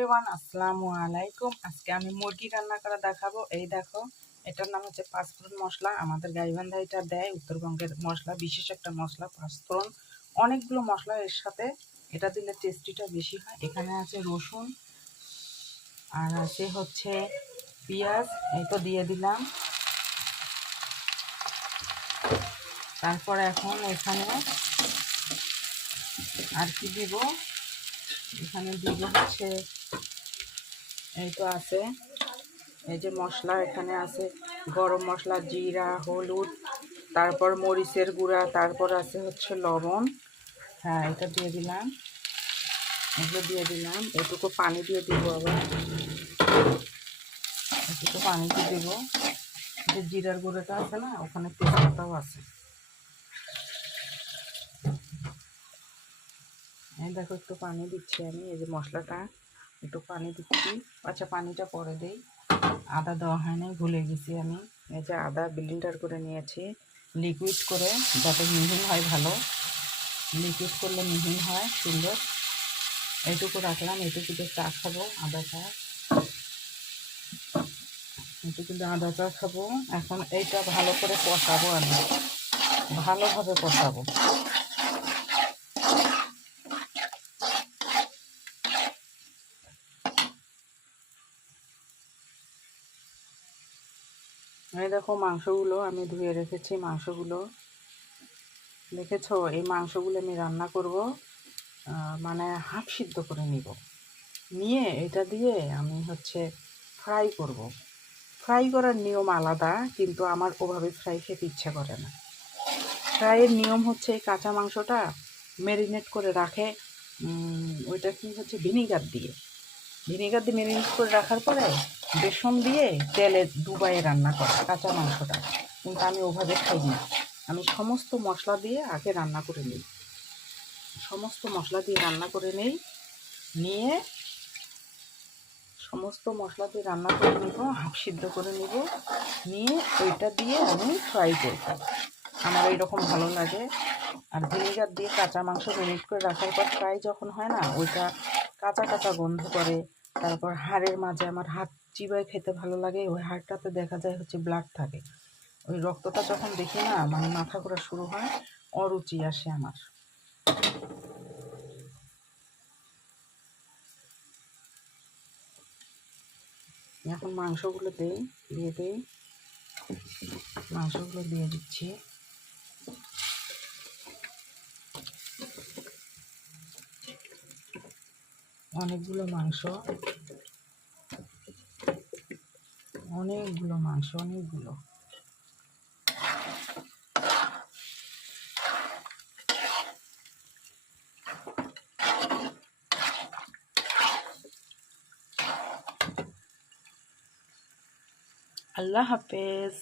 Everyone আসসালামু আলাইকুম। আজকে আমি মুরগি রান্না করা দেখাবো। এই দেখো, এটার নাম হচ্ছে পাঁচফোড়ন মশলা। আমাদের গাইবান্ধা এটা দেয়, উত্তরবঙ্গের মশলা, বিশেষ একটা মশলা, পাঁচফোড়ন। অনেকগুলো মশলা এর সাথে এটা দিলে টেস্টিটা বেশি হয়। এখানে আছে রসুন, আর আছে হচ্ছে পেঁয়াজ, এই তো দিয়ে দিলাম। তারপর এখন এখানে আর কি দিব? এখানে দিব হচ্ছে এই তো আছে। এই যে মশলা এখানে আছে। গরম মশলা, জিরা, হলুদ, তারপর মরিচের গুঁড়া, তারপর আছে হচ্ছে লবণ। হ্যাঁ এটা দিয়ে দিলাম। এগুলো দিয়ে দিলাম। এটুকু পানি দিয়ে দিব আবার। এটুকু পানি দিয়ে দেব। যে জিরার গুঁড়োটা আছে না, ওখানে তেজপাতাও আছে। দেখো, একটু পানি দিচ্ছি আমি, এই যে মশলাটা। একটু পানি দিচ্ছি। আচ্ছা পানিটা পরে দেই। আদা দেওয়া হয় নাই, ভুলে গেছি আমি। এই যে আদা ব্লিন্ডার করে নিয়েছি। লিকুইড করে, যাতে মিহিন হয় ভালো। লিকুইড করলে মিহিন হয়, সুন্দর। এইটুকু রাখলাম, এইটুকু দিয়ে চা খাব, আদা চা। এইটুকু দিয়ে আদা চা খাব। এখন এইটা ভালো করে কষাবো আমি। ভালোভাবে কষাবো। এই দেখো মাংসগুলো, আমি ধুয়ে রেখেছি মাংসগুলো। দেখেছ? এই মাংসগুলো আমি রান্না করব মানে হাফ সিদ্ধ করে নিব। নিয়ে এটা দিয়ে আমি হচ্ছে ফ্রাই করব। ফ্রাই করার নিয়ম আলাদা, কিন্তু আমার ওভাবে ফ্রাই খেতে ইচ্ছা করে না। ফ্রাইয়ের নিয়ম হচ্ছে এই কাঁচা মাংসটা ম্যারিনেট করে রাখে ওইটা কি হচ্ছে? ভিনিগার দিয়ে। ভিনিগার দিয়ে ম্যারিনেট করে রাখার পরে বেসন দিয়ে তেলে ডুবাইয়ে রান্না করা, কাঁচা মাংসটা। কিন্তু আমি ওভাবে খাই না আমি সমস্ত মশলা দিয়ে আগে রান্না করে নিই। সমস্ত মশলা দিয়ে রান্না করে নেই, নিয়ে সমস্ত মশলা দিয়ে রান্না করে নিব হাফ সিদ্ধ করে নিব, নিয়ে ওইটা দিয়ে আমি ফ্রাই করব। আমার এইরকম ভালো লাগে। আর ভিনেগার দিয়ে কাঁচা মাংস মিনিট করে রাখার পর ফ্রাই যখন হয় না, ওইটা কাঁচা কাঁচা গন্ধ করে। তারপর হাড়ের মাঝে আমার হাত চিবায় খেতে ভালো লাগে, ওই হাড়টাতে দেখা যায় হচ্ছে ব্লাড থাকে। ওই রক্তটা যখন দেখি না মানে মাথা ঘোরা শুরু হয়, অরুচি আসে আমার। এখন মাংসগুলো দেই, দিয়ে দেই। মাংসগুলো দিয়ে দিচ্ছি। অনেকগুলো মাংস। অনেকগুলো মাংস অনেকগুলো। আল্লাহ হাফেজ।